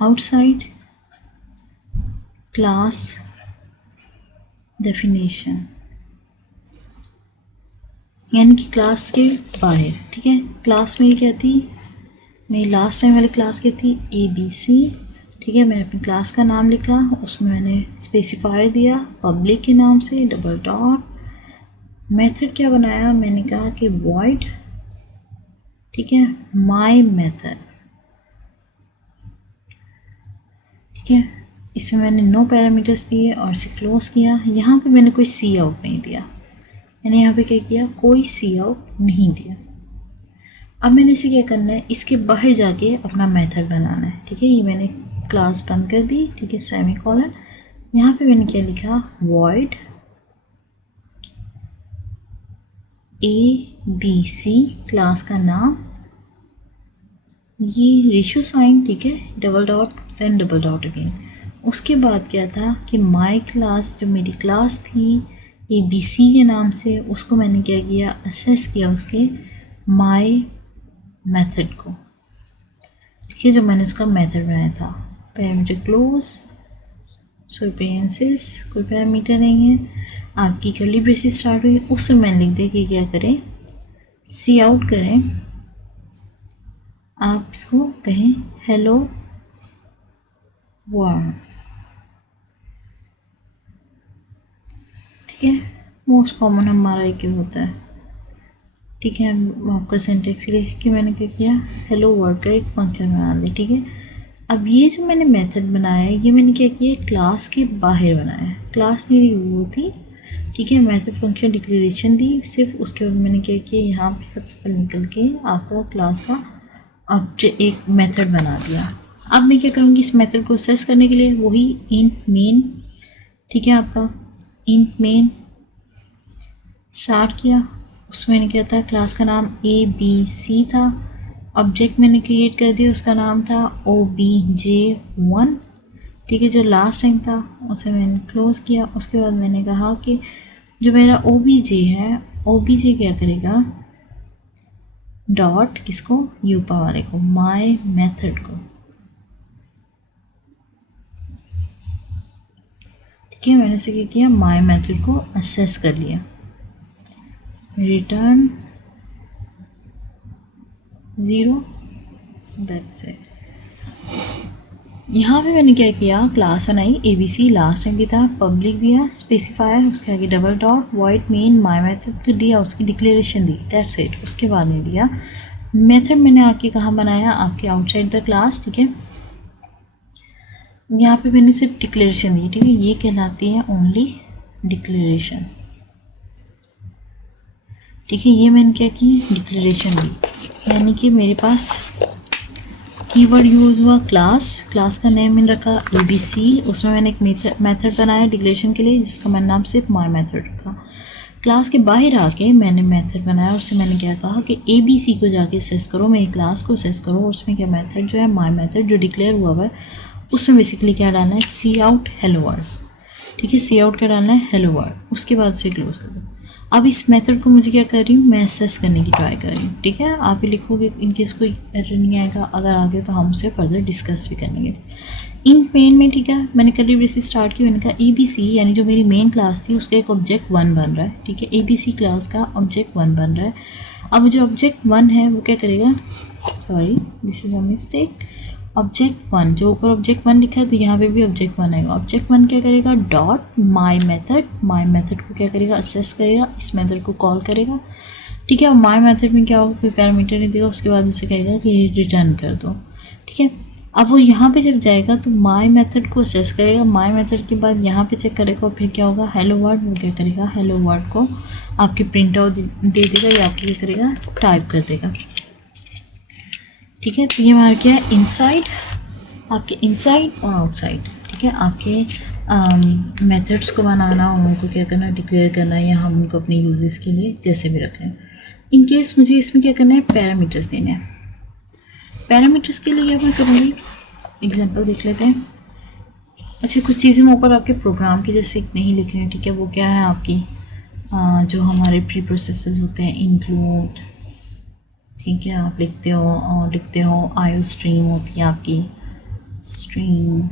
Outside class definition, यानी कि class के बाहर। ठीक है, क्लास मेरी क्या थी, मेरी लास्ट टाइम वाली क्लास क्या थी, ABC। ठीक है, मैंने अपनी क्लास का नाम लिखा, उसमें मैंने स्पेसिफायर दिया पब्लिक के नाम से, डबल डॉट। मेथड क्या बनाया, मैंने कहा कि वॉइड, ठीक है, माय मेथड। ठीक है, इसमें मैंने नो पैरामीटर्स दिए और इसे क्लोज किया। यहाँ पे मैंने कोई सी आउट नहीं दिया, मैंने यहाँ पे क्या किया, कोई सी आउट नहीं दिया। अब मैंने इसे क्या करना है, इसके बाहर जाके अपना मेथड बनाना है। ठीक है, ये मैंने क्लास बंद कर दी। ठीक है, सेमी कॉलन, यहाँ पे मैंने क्या लिखा, वॉइड ABC क्लास का नाम, ये रेशियो साइन, ठीक है, double dot then double dot again. उसके बाद क्या था कि माय क्लास, जो मेरी क्लास थी ABC के नाम से, उसको मैंने क्या किया, असेस किया उसके माय मेथड को। ठीक है, जो मैंने उसका मेथड बनाया था, पैरामीटर क्लोज, सुपरियंसिस, कोई पैरामीटर नहीं है। आपकी कर्ली ब्रेसेस स्टार्ट हुई, उसमें मैंने लिख दिया कि क्या करें, सी आउट करें, आप इसको कहें हेलो वर्ल्ड। ठीक है, मोस्ट कॉमन हमारा एक होता है। ठीक है, आपका सिंटेक्स लिख के मैंने क्या किया, हेलो वर्ल्ड का एक फंक्शन बना दिया। ठीक है, अब ये जो मैंने मेथड बनाया है, ये मैंने क्या किया, क्लास के बाहर बनाया है। क्लास मेरी वो थी। ठीक है, मेथड फंक्शन डिक्लेरेशन दी सिर्फ, उसके बाद मैंने क्या किया, यहाँ पे सबसे पहले निकल के आपका क्लास का ऑब्जेक्ट एक मेथड बना दिया। अब मैं क्या करूँगी, इस मेथड को असेस करने के लिए वही इंट मेन, ठीक है, आपका इंट मेन स्टार्ट किया। उसमें मैंने क्या था, क्लास का नाम ABC था, ऑब्जेक्ट मैंने क्रिएट कर दिया, उसका नाम था OBJ1। ठीक है, जो लास्ट टाइम था उसे मैंने क्लोज किया। उसके बाद मैंने कहा कि जो मेरा OBJ है, OBJ क्या करेगा, डॉट किसको, यूपा वाले को, माय मेथड को। ठीक है, मैंने इसे क्या किया, माय मेथड को असेस कर लिया, रिटर्न 0, दैट्स इट। यहाँ पे मैंने क्या किया, क्लास बनाई ABC लास्ट टाइम की तरह, पब्लिक दिया, स्पेसिफायर, उसके आगे double dot, void main my method दिया, उसकी डिक्लेरेशन दी, दैट्स इट। उसके बाद नहीं दिया मेथड। मैंने आके कहाँ बनाया, आपके आउटसाइड द क्लास। ठीक है, यहाँ पे मैंने सिर्फ डिक्लेरेशन दी। ठीक है, ये कहलाती है ओनली डिक्लेरेशन। ठीक है, ये मैंने क्या की, डिक्लेरेशन दी, यानी कि मेरे पास कीवर्ड यूज़ हुआ क्लास, क्लास का नेम मैंने रखा ABC, उसमें मैंने एक मेथड बनाया डिक्लेरेशन के लिए, जिसका मैंने नाम सिर्फ माय मेथड रखा। क्लास के बाहर आके मैंने मेथड बनाया, उससे मैंने क्या कहा कि ABC को जाके असेस करो, मेरी क्लास को असेस करो, और उसमें क्या मेथड जो है माय मेथड जो डिक्लेयर हुआ है, उसमें बेसिकली क्या डालना है, सी आउट हेलो वर्ल्ड। ठीक है, सी आउट क्या डालना है, हेलो वर्ल्ड। उसके बाद उसे क्लोज कर दो। अब इस मेथड को मुझे क्या कर रही हूँ, मैं असेस करने की ट्राई कर रही हूँ। ठीक है, आप ही लिखोगे, इनकेस कोई एरर नहीं आएगा, अगर आ गया तो हम उसे फर्दर डिस्कस भी करेंगे। इन मेन में, ठीक है, मैंने कर्ली ब्रेसेस स्टार्ट की, मैंने कहा ABC, यानी जो मेरी मेन क्लास थी उसका एक ऑब्जेक्ट 1 बन रहा है। ठीक है, ABC क्लास का ऑब्जेक्ट 1 बन रहा है। अब जो ऑब्जेक्ट 1 है वो क्या करेगा, sorry this is a mistake, object 1 जो ऊपर ऑब्जेक्ट 1 लिखा है, तो यहाँ पे भी ऑब्जेक्ट 1 आएगा। ऑब्जेक्ट 1 क्या करेगा, डॉट माय मेथड को क्या करेगा, असेस करेगा, इस मेथड को कॉल करेगा। ठीक है, और माय मेथड में क्या होगा, कोई पैरामीटर नहीं देगा, उसके बाद उसे कहेगा कि रिटर्न कर दो। ठीक है, अब वो यहाँ पे जब जाएगा तो माय मेथड को असेस करेगा, माय मेथड के बाद यहाँ पे चेक करेगा, और फिर क्या होगा, हेलो वर्ड, वो क्या करेगा, हेलो वर्ड को आपके प्रिंट आउट दे देगा, या आपको क्या करेगा, टाइप कर देगा। ठीक है, तो ये हमारा क्या है, इनसाइड, आपके इनसाइड और आउटसाइड। ठीक है, आपके मेथड्स को बनाना, उनको क्या करना, डिक्लेयर करना, या हम उनको अपने यूजेस के लिए जैसे भी रखें। इन केस मुझे इसमें क्या करना है, पैरामीटर्स देने हैं। पैरामीटर्स के लिए क्या मैं करूँगी, एग्जांपल देख लेते हैं। अच्छा, कुछ चीज़ें मैं ऊपर आपके प्रोग्राम की जैसे नहीं लिख रही हूँ। ठीक है, वो क्या है आपकी जो हमारे प्री प्रोसेसेस होते हैं, इंक्लूड, ठीक है, आप लिखते हो, और लिखते हो आयो स्ट्रीम होती है आपकी, स्ट्रीम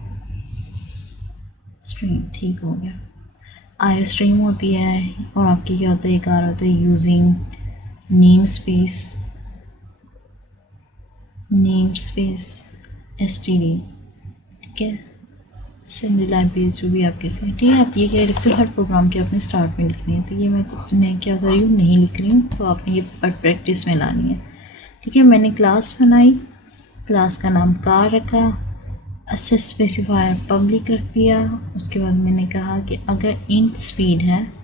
ठीक हो गया। आयो स्ट्रीम होती है और आपकी क्या होता है, एक होता है यूजिंग नेम स्पेस std, ठीक है। सिंगल लाइब्रेरीज जो भी आपके से, ठीक है। आप ये क्या लिखते हो, हर प्रोग्राम के अपने स्टार्ट में लिखनी है, तो ये मैं क्या कर रही हूँ, नहीं लिख रही हूँ, तो आपने ये प्रैक्टिस में लानी है, ठीक है। मैंने क्लास बनाई, क्लास का नाम कार रखा, एक्सेस स्पेसिफायर पब्लिक रख दिया। उसके बाद मैंने कहा कि अगर इंट स्पीड है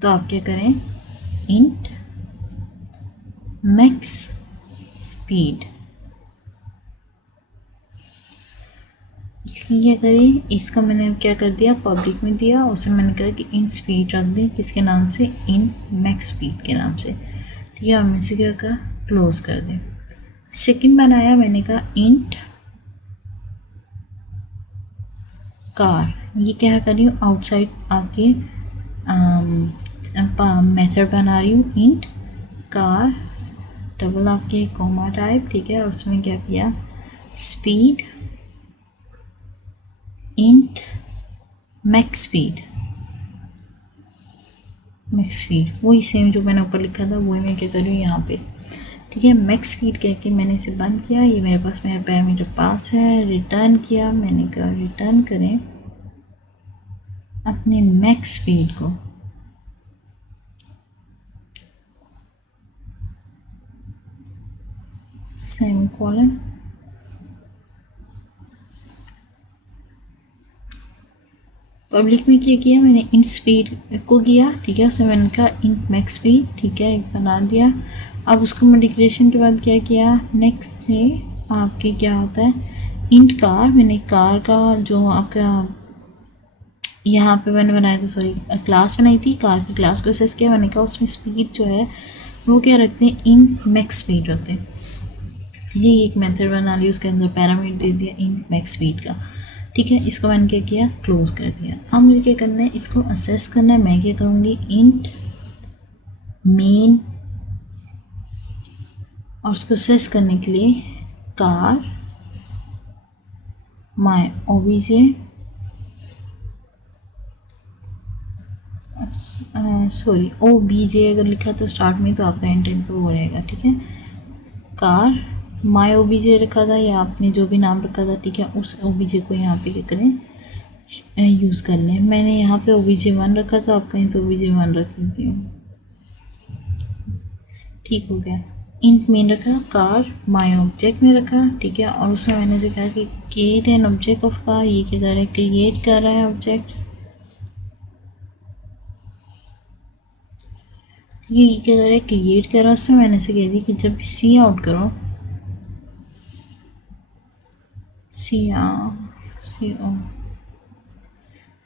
तो आप क्या करें, इंट मैक्स स्पीड। इसलिए क्या करें, इसका मैंने क्या कर दिया, पब्लिक में दिया, उसे मैंने कहा कि इंट स्पीड रख दें, किसके नाम से, इंट मैक्स स्पीड के नाम से, ठीक है। और मैं इसे क्या कहा, क्लोज कर दें। सेकंड बनाया, मैंने कहा इंट कार, ये क्या कर रही हूँ, आउटसाइड आपके मेथड बना रही हूँ, इंट कार डबल आपके कोमा टाइप, ठीक है। उसमें क्या किया, स्पीड इंट मैक्स स्पीड वही सेम जो मैंने ऊपर लिखा था, वही मैं क्या कर रही हूँ यहाँ पे, ठीक है। मैक्स स्पीड कह के मैंने इसे बंद किया। ये मेरे पास मेरा पैरामीटर पास है, रिटर्न किया, मैंने कहा रिटर्न करें अपने मैक्स स्पीड को, सेमीकोलन, पब्लिक में क्या किया मैंने, इंट स्पीड को किया, ठीक है। उसमें मैंने कहा इंट मैक्स स्पीड, ठीक है, एक बना दिया। अब उसको मैं डिक्लेरेशन के बाद क्या किया, नेक्स्ट है आपके क्या होता है, इंट कार, मैंने कार का जो आपका यहाँ पे मैंने बनाया था, सॉरी क्लास बनाई थी, कार की क्लास को एक्सेस किया, मैंने कहा उसमें स्पीड जो है वो क्या रखते हैं, इंट मैक्स स्पीड रखते हैं, ठीक है। ये एक मेथड बना ली, उसके अंदर पैरामीटर दे दिया इंट मैक्स स्पीड का, ठीक है। इसको मैंने क्या किया, क्लोज कर दिया। अब मुझे क्या करना है, इसको असेस करना है। मैं क्या करूँगी, इंट मेन, और उसको असेस करने के लिए कार माई ओबीजे, सॉरी ओबीजे अगर लिखा तो स्टार्ट में, तो आपका इंटेंट तो हो रहेगा, ठीक है। कार माई ओबीजे रखा था, या आपने जो भी नाम रखा था, ठीक है, उस ओबीजे को यहाँ पे क्या करें, यूज़ कर लें। मैंने यहाँ पे OBJ1 रखा था, आप कहीं तो OBJ1 रख लेती हूँ, ठीक हो गया। इंट मेन रखा, कार माई ऑब्जेक्ट में रखा, ठीक है। और उसमें मैंने जो कहा कि create an object of car, ये क्या कर रहा है, क्रिएट कर रहा है ऑब्जेक्ट, ये क्या कर रहा है, क्रिएट कर रहा है। उसमें मैंने से कह दी कि जब सी आउट करो, सी ओ,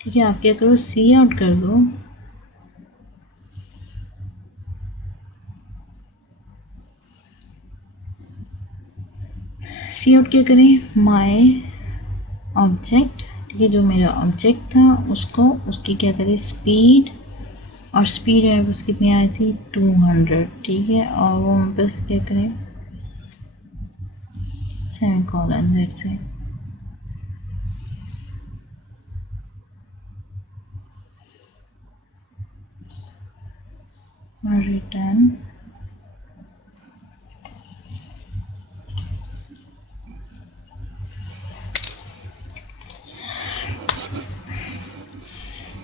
ठीक है, आप क्या करो, सी आउट कर दो, सी आउट क्या करें, माई ऑब्जेक्ट, ठीक है, जो मेरा ऑब्जेक्ट था उसको, उसकी क्या करें, स्पीड, और स्पीड मेरे पास कितनी आई थी, 200, ठीक है। और वो मेरे पास क्या करें, सेमीकोलन, दैट्स इट। रिटर्न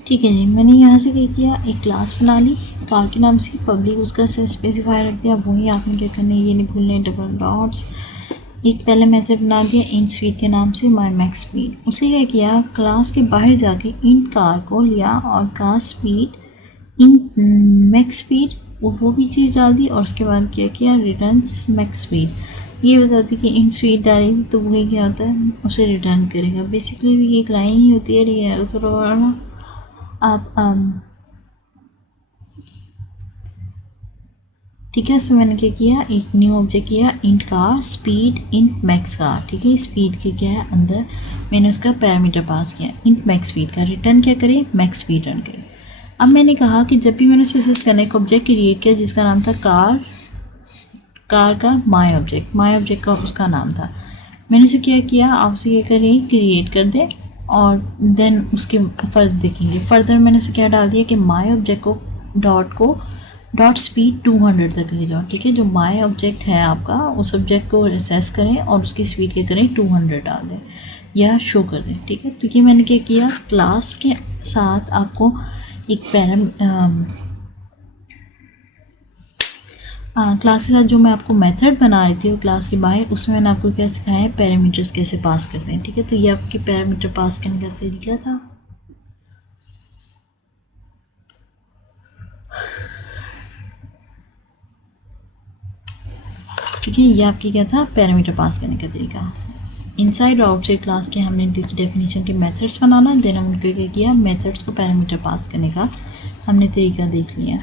ठीक है जी। मैंने यहाँ से क्या किया, एक क्लास बना ली कार के नाम से, पब्लिक उसका स्पेसिफाई रख दिया। वही आपने क्या करना है, ये नहीं भूलने, डबल डॉट्स, एक पहले मेथड बना दिया इंट स्पीड के नाम से, माई मैक्स स्पीड। उसे क्या किया, क्लास के बाहर जाके इंट कार को लिया और car speed int max speed वो भी चीज़ डाल दी, और उसके बाद क्या किया, रिटर्न मैक्स स्पीड, ये बता दी कि इंट स्पीड डालेगी तो वही क्या होता है, उसे रिटर्न करेगा। बेसिकली ये एक लाइन ही होती है, ये थोड़ा बड़ा ना आप ठीक है। उसमें मैंने क्या किया, एक न्यू ऑब्जेक्ट किया, int car speed int max car, ठीक है। स्पीड के क्या है अंदर मैंने उसका पैरामीटर पास किया, इंट मैक्स स्पीड का, रिटर्न क्या करें, मैक्स स्पीड रन करें। अब मैंने कहा कि जब भी मैंने उसे एक्सेस करने एक ऑब्जेक्ट क्रिएट किया जिसका नाम था कार का माई ऑब्जेक्ट का उसका नाम था। मैंने उसे क्या किया, आपसे ये करें क्रिएट कर दें और देन उसके फर्दर देखेंगे। फर्दर मैंने उसे क्या डाल दिया कि माई ऑब्जेक्ट को डॉट स्पीड 200 तक ले जाओ। ठीक है, जो माई ऑब्जेक्ट है आपका उस ऑब्जेक्ट को एक्सेस करें और उसकी स्पीड क्या करें 200 डाल दें या शो कर दें। ठीक है, तो ये मैंने क्या किया, क्लास के साथ आपको एक क्लास के साथ जो मैं आपको मेथड बना रही थी वो क्लास के बाहर, उसमें मैंने आपको क्या सिखाया है, पैरामीटर्स कैसे पास करते हैं। ठीक है, तो ये आपके पैरामीटर पास करने का तरीका था। ठीक है, ये आपकी क्या था, पैरामीटर पास करने का तरीका। इनसाइड और आउटसाइड क्लास के हमने देखी डेफिनेशन के मेथड्स बनाना, देन हम उनको क्या किया, मेथड्स को पैरामीटर पास करने का हमने तरीका देख लिया।